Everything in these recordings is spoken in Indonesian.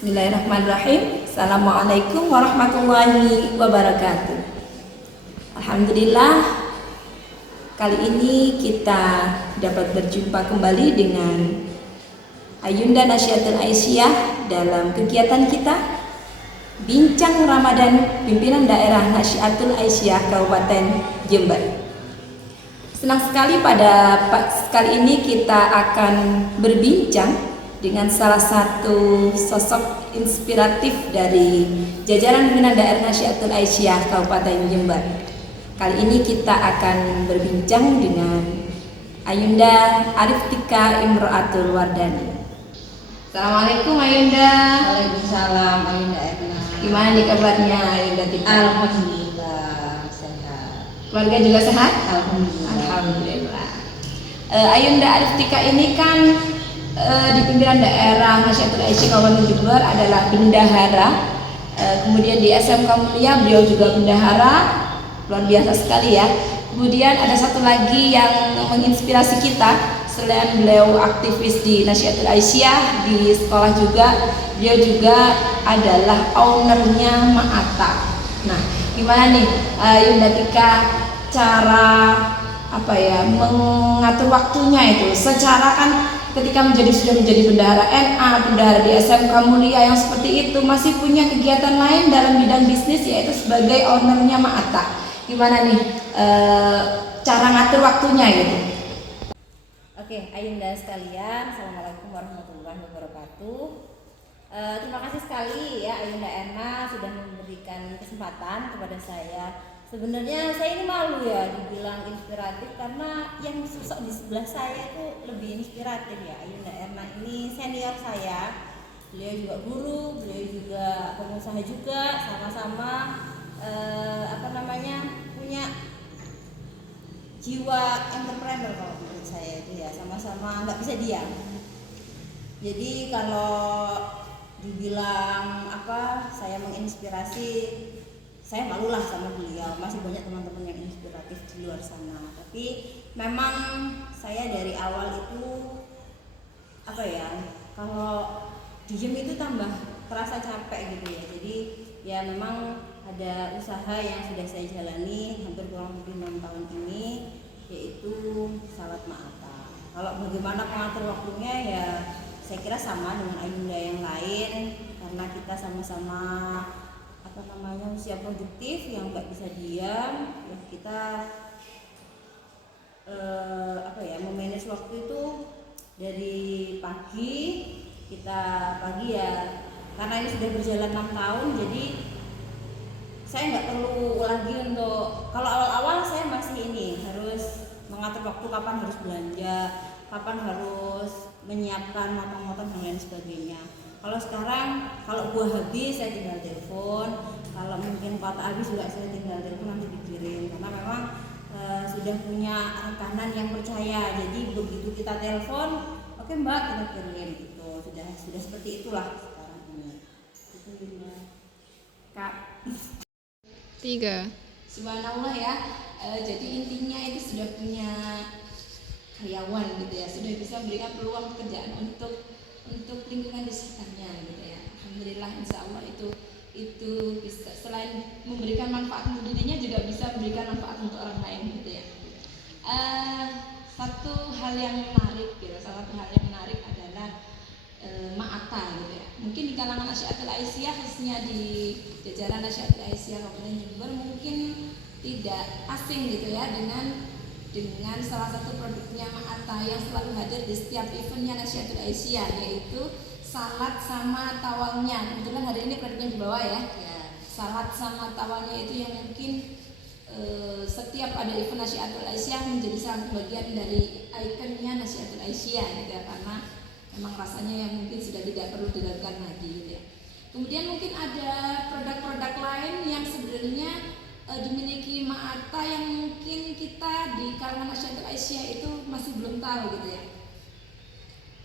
Bismillahirrahmanirrahim. Assalamualaikum warahmatullahi wabarakatuh. Alhamdulillah, kali ini kita dapat berjumpa kembali dengan Ayunda Nasyiatul Aisyah dalam kegiatan kita Bincang Ramadan Pimpinan Daerah Nasyiatul Aisyah Kabupaten Jember. Senang sekali pada kali ini kita akan berbincang dengan salah satu sosok inspiratif dari jajaran pimpinan daerah Nasyiatul Aisyah Kabupaten Jember. Kali ini kita akan berbincang dengan Ayunda Ariftika Imro'atul Wardani. Assalamualaikum Ayunda. Waalaikumsalam Ayunda Erna. Gimana nih kabarnya Ayunda Tika? Alhamdulillah sehat. Keluarga juga sehat? Alhamdulillah. Alhamdulillah. Ayunda Ariftika ini kan di pimpinan daerah Nasyiatul Aisyah Kabupaten Jember adalah bendahara. Kemudian di SMK Mulia beliau juga bendahara, luar biasa sekali ya. Kemudian ada satu lagi yang menginspirasi kita, selain beliau aktivis di Nasyiatul Aisyah di sekolah juga, beliau juga adalah ownernya Ma'ata. Nah, gimana nih Yunda Tika cara mengatur waktunya itu? Secara kan ketika sudah menjadi bendahara NA, bendahara di SMK Mulia yang seperti itu, masih punya kegiatan lain dalam bidang bisnis, yaitu sebagai ownernya Ma'ata. Gimana nih cara ngatur waktunya gitu? Oke, Ayunda sekalian, Assalamualaikum warahmatullahi wabarakatuh. Terima kasih sekali ya Ayunda Erna sudah memberikan kesempatan kepada saya. Sebenarnya saya ini malu ya dibilang inspiratif karena yang sosok di sebelah saya itu lebih inspiratif ya. Ayunda Erna ini senior saya, beliau juga guru, beliau juga pengusaha juga, sama-sama punya jiwa entrepreneur kalau menurut saya itu ya, sama-sama nggak bisa diam. Jadi kalau dibilang saya menginspirasi, saya malulah sama beliau. Masih banyak teman-teman yang inspiratif di luar sana. Tapi memang saya dari awal itu kalau diem itu tambah terasa capek gitu ya. Jadi ya memang ada usaha yang sudah saya jalani hampir kurang lebih 6 tahun ini, yaitu salat Ma'ata. Kalau bagaimana pengatur waktunya ya saya kira sama dengan Ayunda yang lain, karena kita sama-sama usia produktif yang nggak bisa diam ya. Kita memanage waktu itu dari pagi ya, karena ini sudah berjalan 6 tahun, jadi saya nggak perlu lagi untuk, kalau awal-awal saya masih harus mengatur waktu, kapan harus belanja, kapan harus menyiapkan motong-motong dan lain sebagainya. Kalau sekarang, kalau buah habis saya tinggal telepon, kalau mungkin pata habis juga saya tinggal telepon nanti dikirim, karena memang sudah punya rekanan yang percaya. Jadi begitu kita telepon, oke Mbak, kita kirim gitu. Sudah seperti itulah sekarang ini. Itu Kak. 3. Subhanallah ya. Jadi intinya itu sudah punya karyawan gitu ya, sudah bisa memberikan peluang pekerjaan untuk lingkungan di sekitarnya gitu ya. Alhamdulillah, insya Allah itu bisa, selain memberikan manfaat untuk dirinya juga bisa memberikan manfaat untuk orang lain gitu ya. Salah satu hal yang menarik adalah Ma'ata gitu ya. Mungkin di kalangan Nasyiatul Aisyah, khususnya di jajaran Nasyiatul Aisyah Kabupaten Jember, mungkin tidak asing gitu ya dengan salah satu produknya Ma'ata yang selalu hadir di setiap eventnya Nasyiatul Aisyah, yaitu salad sama tawalnya. Kebetulan hari ini produknya di bawah ya. Salad sama tawalnya itu yang mungkin setiap ada event Nasyiatul Aisyah menjadi salah satu bagian dari ikonnya Nasyiatul Aisyah gitu ya, karena memang rasanya yang mungkin sudah tidak perlu diragukan lagi gitu ya. Kemudian mungkin ada produk-produk lain yang sebenarnya dimiliki Ma'ata yang mungkin kita di kalangan Nasyiatul Aisyah itu masih belum tahu gitu ya.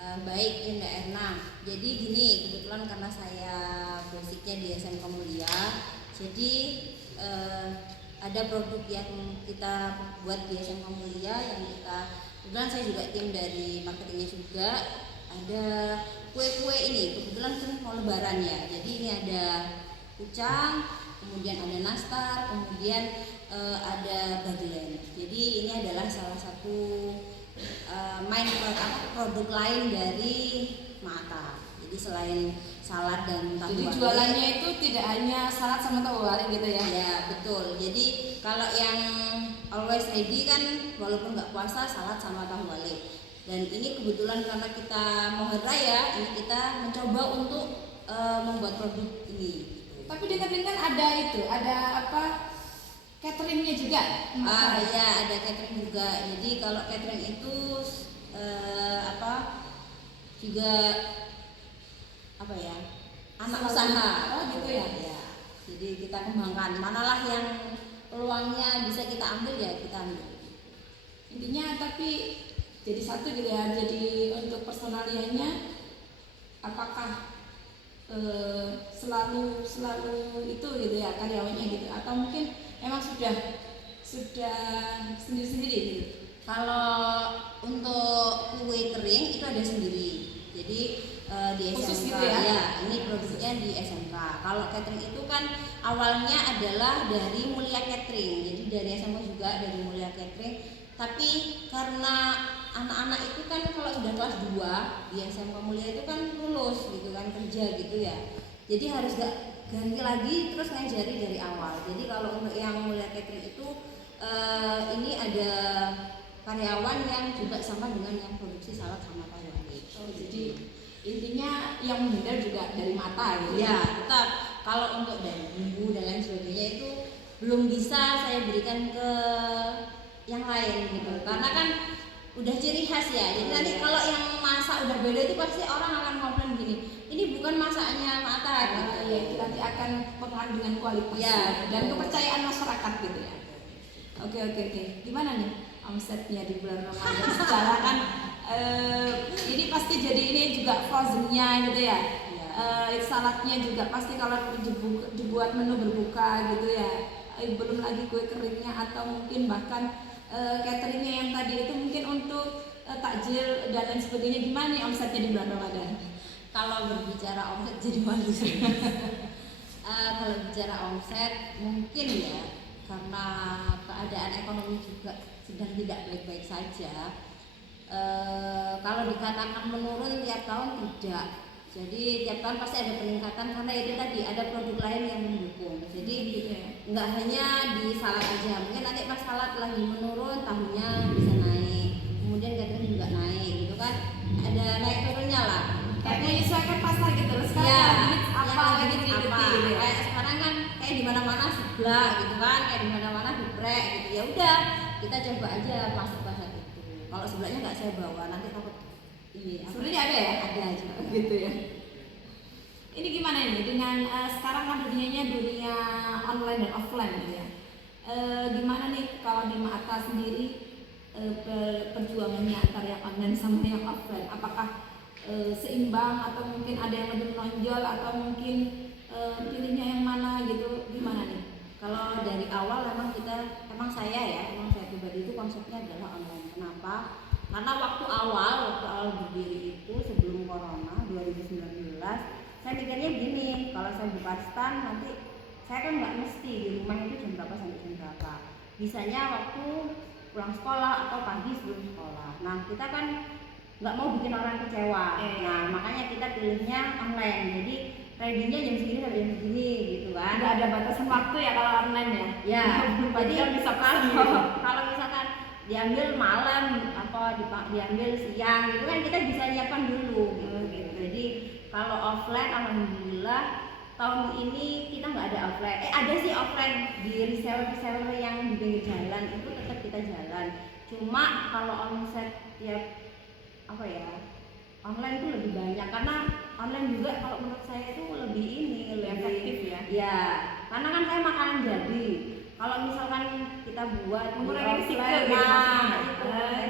Baik Yunda Erna, jadi gini, kebetulan karena saya basicnya di SMK Mulia, jadi ada produk yang kita buat di SMK Mulia yang kebetulan saya juga tim dari marketingnya juga. ada kue-kue ini kebetulan kan mau lebaran ya, jadi ini ada kucang, kemudian ada nastar, kemudian ada bagelen. Jadi ini adalah salah satu produk lain dari Ma'ata. Jadi selain salad dan tahu Jadi wali, jualannya itu tidak hanya salad sama tahu wali gitu ya? ya betul. Jadi kalau yang always ready kan walaupun nggak puasa salad sama tahu wali. Dan ini kebetulan karena kita mau hari raya, ini kita mencoba untuk membuat produk ini. Tapi dengar-dengar ada itu, ada apa? Cateringnya juga. Ya ada catering juga. Jadi kalau catering itu juga apa ya, anak usaha. Oh gitu ya. Ya. Jadi kita kembangkan manalah yang peluangnya bisa kita ambil ya kita ambil. Intinya tapi jadi satu gitu ya. Jadi untuk personalianya apakah selalu itu gitu ya karyawannya gitu, atau mungkin emang sudah sendiri-sendiri gitu? Kalau untuk kue kering itu ada sendiri. Jadi di Khusus SMK gitu ya? ini produknya di SMK. Kalau catering itu kan awalnya adalah dari Mulia Catering. Jadi dari SMK juga dari Mulia Catering. Tapi karena anak-anak itu kan kalau sudah kelas 2 di SMK Mulia itu kan lulus gitu kan, kerja gitu ya. Jadi harus ganti lagi terus ngajari dari awal. Jadi kalau untuk yang Mulia Catering itu ini ada karyawan yang juga sama dengan yang produksi salad sama tahu wali. Oh, jadi intinya yang menghindar juga dari mata gitu ya. Tetap kalau untuk dari bumbu dan lain sebagainya itu belum bisa saya berikan ke yang lain gitu, karena kan udah ciri khas ya. Jadi nanti kalau yang masak udah beda itu pasti orang akan komplain gini, ini bukan masaknya Ma'ata gitu. Ya, itu nanti akan pengaruh dengan kualitas ya, dan kepercayaan masyarakat gitu ya. Oke. Gimana nih omsetnya di bulan Ramadan? Secara kan ini pasti jadi ini juga frozennya gitu ya. Saladnya juga pasti kalau dibuat menu berbuka gitu ya. Belum lagi kue keringnya atau mungkin bahkan cateringnya yang tadi itu mungkin untuk takjil dan lain sebagainya. Gimana nih omsetnya di bulan Ramadan? Kalau berbicara omset jadi malu. Kalau bicara omset mungkin ya karena keadaan ekonomi juga sedang tidak baik-baik saja. Kalau dikatakan menurun tiap tahun tidak. Jadi tiap tahun pasti ada peningkatan karena itu tadi ada produk lain yang mendukung. Jadi gitu ya. Nggak hanya di salad aja. Mungkin nanti pas salad lagi menurun tahunya bisa naik. Kemudian catering juga naik gitu kan. Ada naik turunnya lah. Kayak menyesuaikan pasar gitu loh. Sekarang ya, apa gitu ya. Kayak sekarang kan kayak di mana-mana seblak gitu kan, kayak di mana-mana geprek gitu. Ya udah, kita coba aja masuk pasar itu. Kalau sebelaknya nggak saya bawa, nanti takut ini. Sebenarnya ada ya? Ada aja. Gitu ya. Ini gimana ini dengan sekarang kan dunianya dunia online dan offline gitu ya. Gimana nih kalau di Ma'ata sendiri perjuangannya antara yang online sama yang offline? Apakah seimbang atau mungkin ada yang lebih menonjol atau mungkin pilihnya yang mana gitu? Gimana nih? Kalau dari awal memang saya pribadi itu konsepnya adalah online. Kenapa? Karena waktu awal berdiri itu sebelum corona 2019, saya mikirnya gini, kalau saya buka stand nanti saya kan nggak mesti di rumah itu jam berapa sampai jam berapa. Bisanya waktu pulang sekolah atau pagi sebelum sekolah. Nah kita kan nggak mau bikin orang kecewa. Nah makanya kita pilihnya online. Jadi ready-nya jam segini sampai jam segini gitu kan. Nggak ada batasan waktu ya kalau online ya? Ya. Jadi bisa kalau misalkan diambil malam apa diambil siang gitu kan kita bisa nyiapkan dulu gitu. Jadi kalau offline alhamdulillah tahun ini kita nggak ada offline. Ada sih offline di reseller yang di pinggir jalan itu tetap kita jalan. Cuma kalau omset tiap online itu lebih banyak karena online juga kalau menurut saya itu lebih efektif ya. Ya, karena kan saya makanan jadi. Kalau misalkan kita buat mengurangi risiko gitu,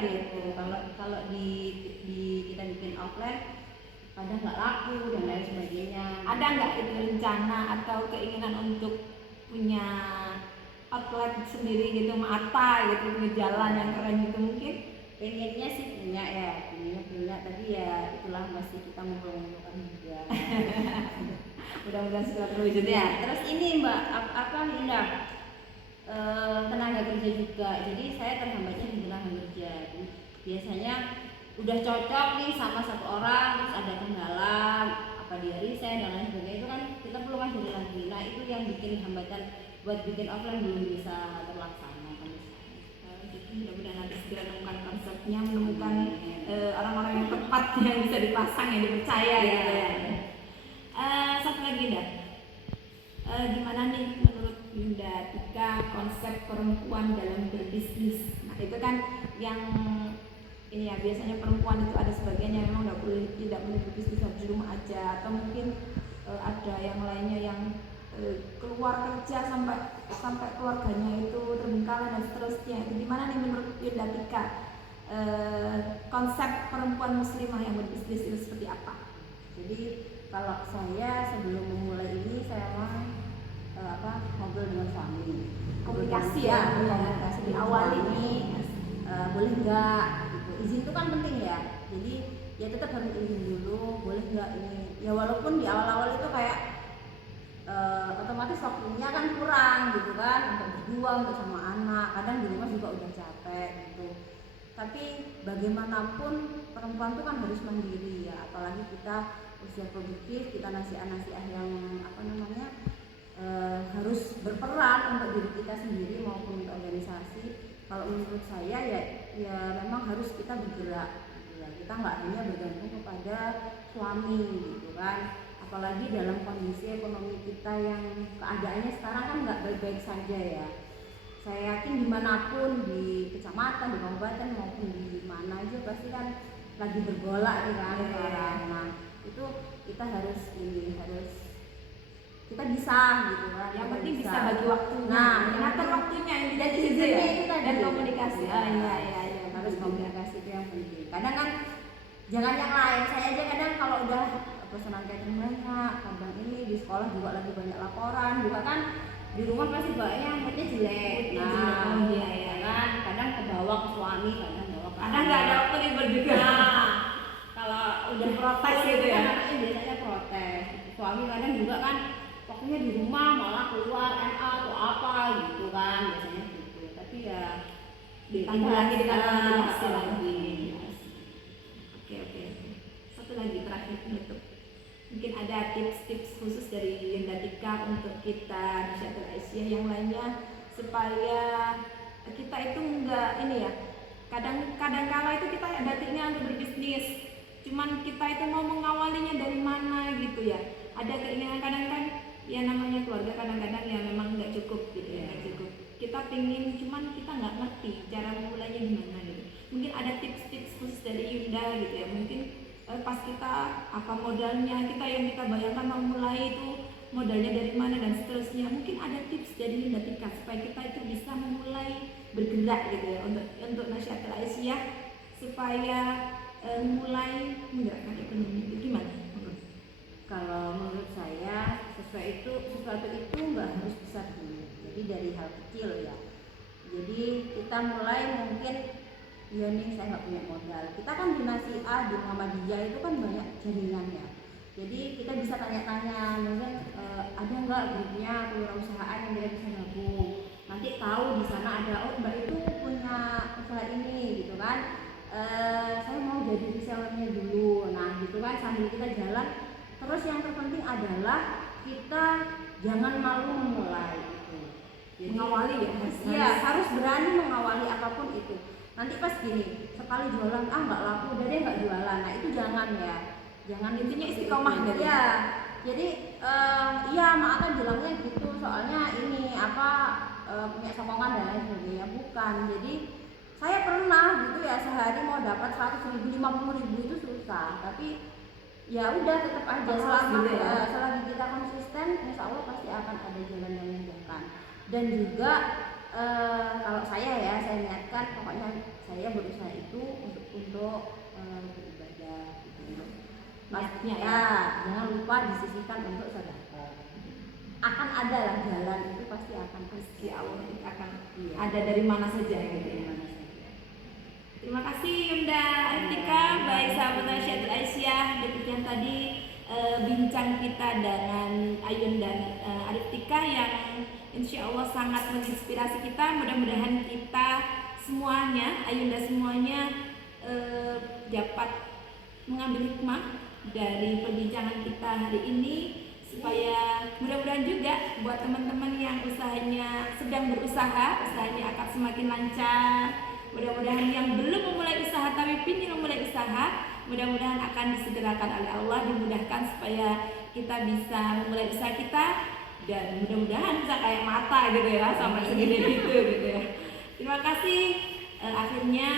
gitu. Kalau di kita bikin offline kadang nggak laku dan lain sebagainya. Ada nggak itu rencana atau keinginan untuk punya outlet sendiri gitu, Ma'ata gitu, punya jalan yang keren gitu mungkin? pengennya sih punya ya, punya, tapi ya itulah masih kita mengumpulkan juga. Mudah-mudahan segera terwujud ya. Terus ini Mbak, apa Linda? Tenaga kerja juga. Jadi saya terhambatnya di tenaga kerja. Biasanya udah cocok nih sama satu orang, terus ada kendala, apa dia resign dan lain sebagainya, itu kan kita perlu ngajarin lagi. Nah itu yang bikin hambatan buat bikin offline belum bisa terlaksana kan. Jadi mudah-mudahan nanti segera menemukan konsepnya, menemukan orang-orang yang tepat yang bisa dipasang, yang dipercaya gitu ya. Satu lagi Dah, gimana nih menurut Yunda Tika konsep perempuan dalam berbisnis? Nah itu kan yang ini ya, biasanya perempuan itu ada sebagian yang memang tidak boleh berbisnis di rumah aja, atau mungkin ada yang lainnya yang keluar kerja sampai keluarganya itu terbengkalai dan seterusnya. Itu gimana nih menurut Yunda Tika konsep perempuan muslimah yang berbisnis itu seperti apa? Jadi kalau saya sebelum memulai ini saya ngobrol dengan suami, komunikasi ya, komunikasi di awal ini boleh nggak gitu. Izin itu kan penting ya, jadi ya tetap harus izin dulu, boleh nggak ini ya, walaupun di awal-awal itu kayak otomatis waktunya kan kurang gitu kan, untuk berdua, untuk sama anak, kadang di rumah juga udah capek gitu. Tapi bagaimanapun perempuan itu kan harus mandiri ya, apalagi kita usia produktif, kita nasihat yang harus berperan untuk diri kita sendiri maupun untuk organisasi. Kalau menurut saya ya memang harus kita bergerak gitu ya. Kita nggak hanya bergantung kepada suami gitu kan, apalagi dalam kondisi ekonomi kita yang keadaannya sekarang kan nggak baik-baik saja ya. Saya yakin dimanapun, di kecamatan, di kabupaten maupun di mana aja pasti kan lagi bergolak gitu kan sekarang. Nah itu kita harus kita bisa gitu kan. Yang penting bisa bagi waktunya. Nah, mengatur waktunya yang tidak jadi itu ya. Itu tadi. Dan komunikasi. Iya. Harus komunikasi itu yang penting. Kadang kan jangan yang lain. Saya aja kadang kalau udah pesanan catering banyak, kadang ini di sekolah juga lagi banyak laporan, juga kan di rumah pasti banyak moodnya jelek. Iya kan. Kadang kebawa ke suami, kadang nggak ada waktu nih berdua. Kalau udah protes gitu ya. Anaknya biasanya protes. Suami kadang juga kan waktunya di rumah malah keluar MA atau apa gitu kan, biasanya gitu. Tapi ya ditambah lagi dengan komunikasi lagi. Oke. Satu lagi terakhir penutup. Mungkin ada tips-tips khusus dari Yunda Tika untuk kita Nasyatul Aisyah yang lainnya supaya kita itu enggak ini ya. Kadang kala itu kita ada keinginan untuk berbisnis. Cuman kita itu mau mengawalinya dari mana gitu ya. Ada keinginan kadang kan ya namanya keluarga kadang-kadang ya memang nggak cukup gitu ya, nggak cukup. Kita pingin cuman kita nggak ngerti cara memulainya gimana gitu. Mungkin ada tips-tips khusus dari Yunda gitu ya. Mungkin pas kita apa modalnya yang kita bayangkan mau mulai itu modalnya dari mana dan seterusnya. Mungkin ada tips dari Yunda Tika supaya kita itu bisa memulai bergerak gitu ya untuk Nasyatul Aisyah supaya mulai menggerakkan ekonomi itu gimana? Kalau menurut saya sesuatu itu nggak harus besar dulu. Jadi dari hal kecil ya. Jadi kita mulai mungkin ya nih saya nggak punya modal. Kita kan di Nasi A, di Muhammadiyah itu kan banyak jaringannya. Jadi kita bisa tanya-tanya, mungkin ada nggak grupnya kewirausahaan yang kita bisa gabung. Nanti tahu di sana ada mbak itu punya usaha ini gitu kan. Saya mau jadi resellernya dulu. Nah gitu kan sambil kita jalan. Terus yang terpenting adalah kita jangan malu memulai itu. Jadi, mengawali ya, harus berani mengawali apapun itu. Nanti pas gini, sekali jualan nggak laku, udah deh nggak jualan. Nah itu jangan ya, jangan intinya istiqomah gitu ya. Jadi iya Mak kan bilangnya gitu, soalnya ini punya sokongan dan lain sebagainya, bukan. Jadi saya pernah gitu ya sehari mau dapat 100.000, 50.000 itu susah, tapi ya udah tetap aja selagi kita konsisten, insya Allah pasti akan ada jalan yang memudahkan. Dan juga kalau saya niatkan pokoknya saya berusaha itu untuk beribadah gitu. Pastinya ya jangan lupa disisihkan untuk sedekah. Akan ada lah jalan itu, pasti Allah akan ada dari mana saja gitu ya. Terima kasih Yunda Artika, baik sahabat Nasyiatul Aisyah. Demikian tadi bincang kita dengan Ayun dan Ariftika yang insya Allah sangat menginspirasi kita. Mudah-mudahan kita semuanya, Ayunda semuanya dapat mengambil hikmah dari perbincangan kita hari ini, supaya mudah-mudahan juga buat teman-teman yang usahanya sedang berusaha, usahanya akan semakin lancar. Mudah-mudahan yang belum memulai usaha tapi ingin memulai usaha, mudah-mudahan akan disegerakan oleh Allah, dimudahkan supaya kita bisa memulai usaha kita, dan mudah-mudahan bisa kayak mata gitu ya, sampai segede gitu gitu ya. Terima kasih. Akhirnya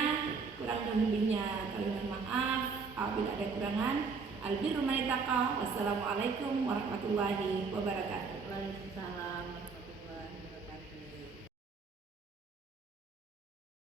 kurang dan lebihnya kami mohon maaf apabila ada kurangan. Albirru man ittaqa. Wassalamualaikum warahmatullahi wabarakatuh. Waalaikumsalam.